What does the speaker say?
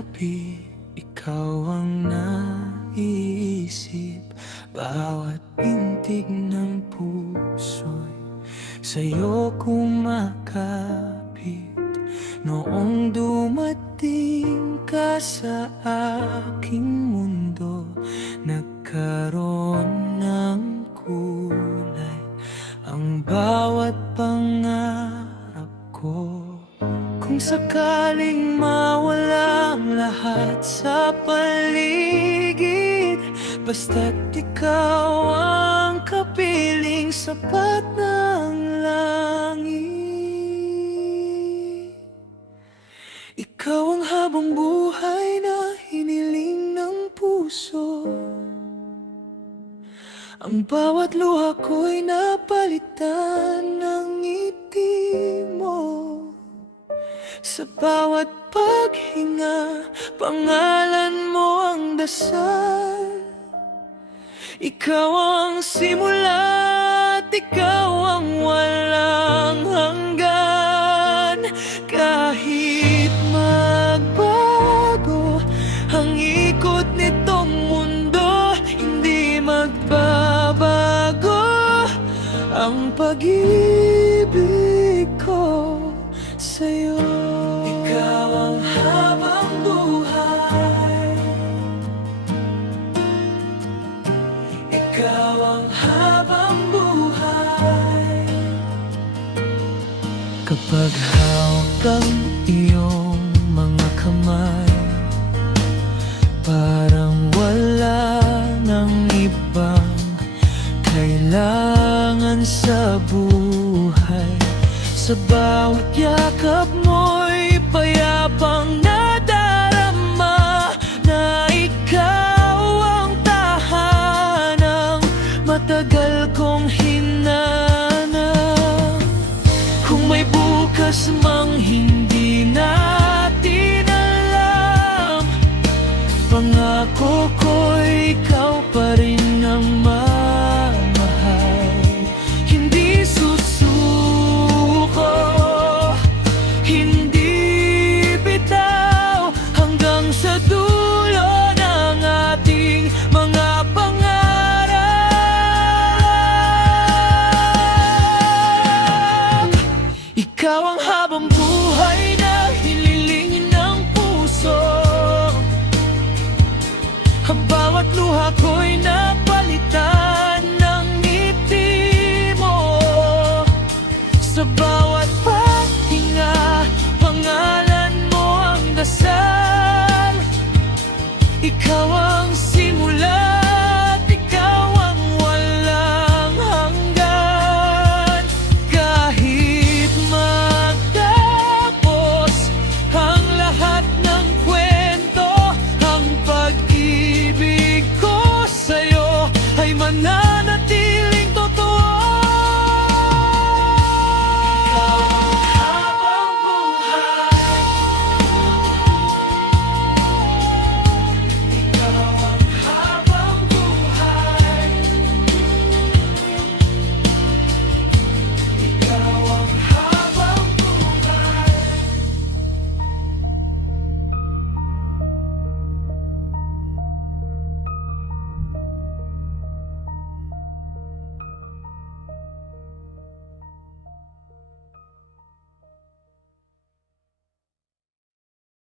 gabi, ikaw ang naiisip. Bawat pintig ng puso'y sa'yo kumakapit. Noong dumating ka sa aking mundo, nagkaroon ng kulay ang bawat pangarap ko. Kung sakaling mawala ang lahat sa paligid, basta't ikaw ang kapiling, sapat ng langit. Ikaw ang habang buhay na hiniling ng puso. Ang bawat luha ko'y napalitan ng ngiti mo. Sa bawat paghinga, pangalan mo ang dasal. Ikaw ang simula at ikaw ang walang hanggan. Kahit magbago ang ikot nitong mundo, hindi magbabago ang pag-ibig ko sa'yo. Ikaw ang habang buhay, ikaw ang habang buhay. Kapag hawak ang iyong mga kamay, parang wala nang ibang kailangan sa buhay. Sa bawat yakap mo'y payapang nadarama na ikaw ang tahanang matagal kong hinanap. Kung may bukas mang hindi natin alam, pangako ko'y ikaw pa rin ang mamahal. Hindi susuko, hindi bitaw, hanggang sa dulo ng ating mga pangarap. Ikaw ang habang buhay na hililingin ng puso. Ang bawat luha ko'y napalitan ng ngiti mo. Sa bawat paghinga, pangalan mo ang dasal. Ikaw